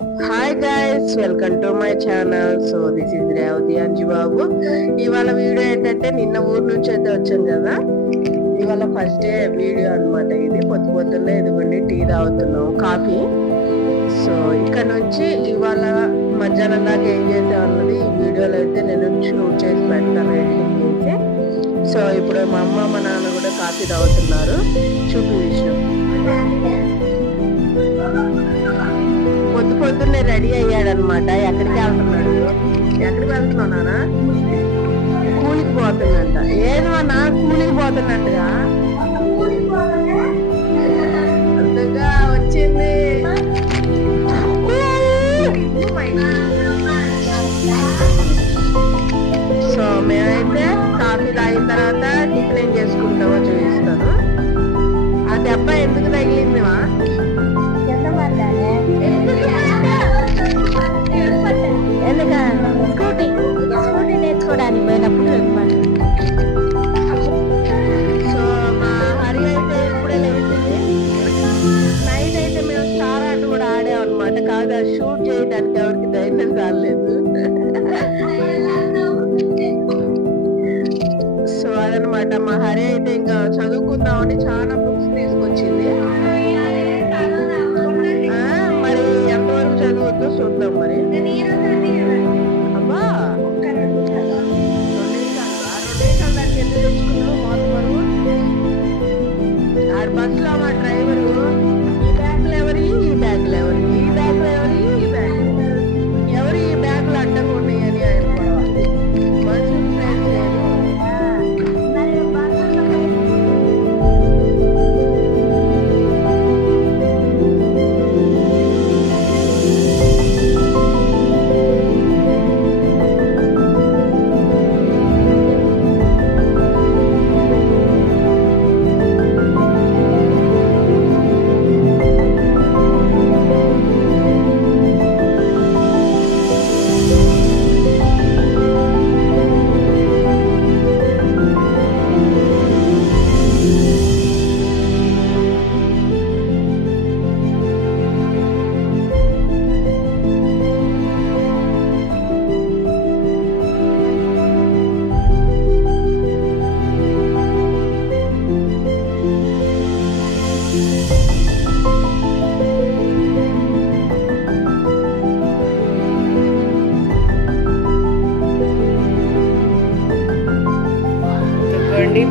Hi guys, welcome to my channel. So this is Revathi Anji Babu. ఇవాళ video ఏంటంటే నిన్న ఊరు నుంచి అయితే వచ్చాం కదా, ఇవాళ ఫస్ట్ డే వీడియో అనమాట. ఇది పొద్దున్నే ఇదిగోండి టీ తాగుతున్నాము, కాఫీ. సో ఇక్కడ నుంచి ఇవాళ మధ్యాహ్నం దాకా ఏం చేసాం అన్నది ఈ వీడియోలో అయితే నేను షూట్ చేసి పెడతాను, ఎడిటింగ్ చేసి. సో ఇప్పుడు మా అమ్మ మా నాన్న కూడా కాఫీ తాగుతున్నారు. చూపి విషయం పొద్దున్నే రెడీ అయ్యాడనమాట. ఎక్కడికి వెళ్తున్నాడు? ఎక్కడికి వెళ్తున్నావు నాన్న? కూలికి పోతున్నట్ట. ఏది నాన్న కూలికి పోతున్నట్టుగా అంతగా వచ్చింది. సో మేమైతే కాఫీ తాగిన తర్వాత టిఫిన్ ఏం చేసుకుంటామో చూపిస్తాను. ఆ దెబ్బ ఎందుకు తగిలిందివా? స్కూటీ నేర్చుకోవడానికి పోయినప్పుడు సో మా హరి అయితే ఇప్పుడే లేచింది. నైట్ అయితే మేము స్టార్ ఆట కూడా ఆడామన్నమాట. కాగా షూట్ చేయడానికి ఎవరికి ధైర్యం కాలేదు. సో అదనమాట. మా హరి అయితే ఇంకా చదువుకుందామని చాలా బుక్స్ తీసుకొచ్చింది. మరి ఎంతవరకు చదువుతుందో చూద్దాం. మరి అబ్బా 2 నిమిషాలు దానికి ఎందుకు తెచ్చుకున్నావు? మోసపరువు ఆడు బస్సులో మా డ్రైవరు ఈ బ్యాగులు ఎవరి, ఈ బ్యాగులు ఎవరి, ఈ బ్యాగులు ఎవరి, ఈ బ్యాగులు ఎవరు, ఈ బ్యాగులు అడ్డంగా ఉన్నాయని ఆయన గొడవ. మనుషులు ప్లేస్ లేదు.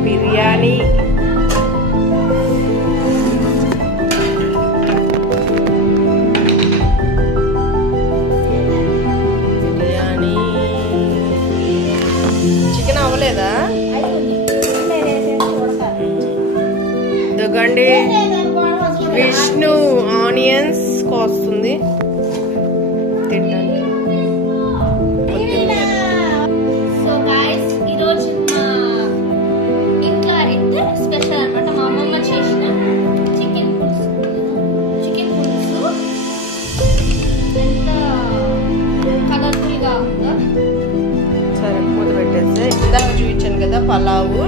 బిర్యానీ చికెన్ అవ్వలేదా? ఇదిగోండి విష్ణు ఆనియన్స్ కోస్తుంది తినడానికి. స్పెషల్ అనమాట. మా అమ్మమ్మ చేసిన చికెన్ పులుసు. ఎంత కలర్ఫుల్ గా ఉందో. సరే మూత పెట్టేస్తే ఇందాక చూపించాను కదా పలావు,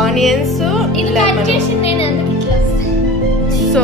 ఆనియన్స్, ఇది కట్ చేసి నేను ఎందుకు ఇట్లా సో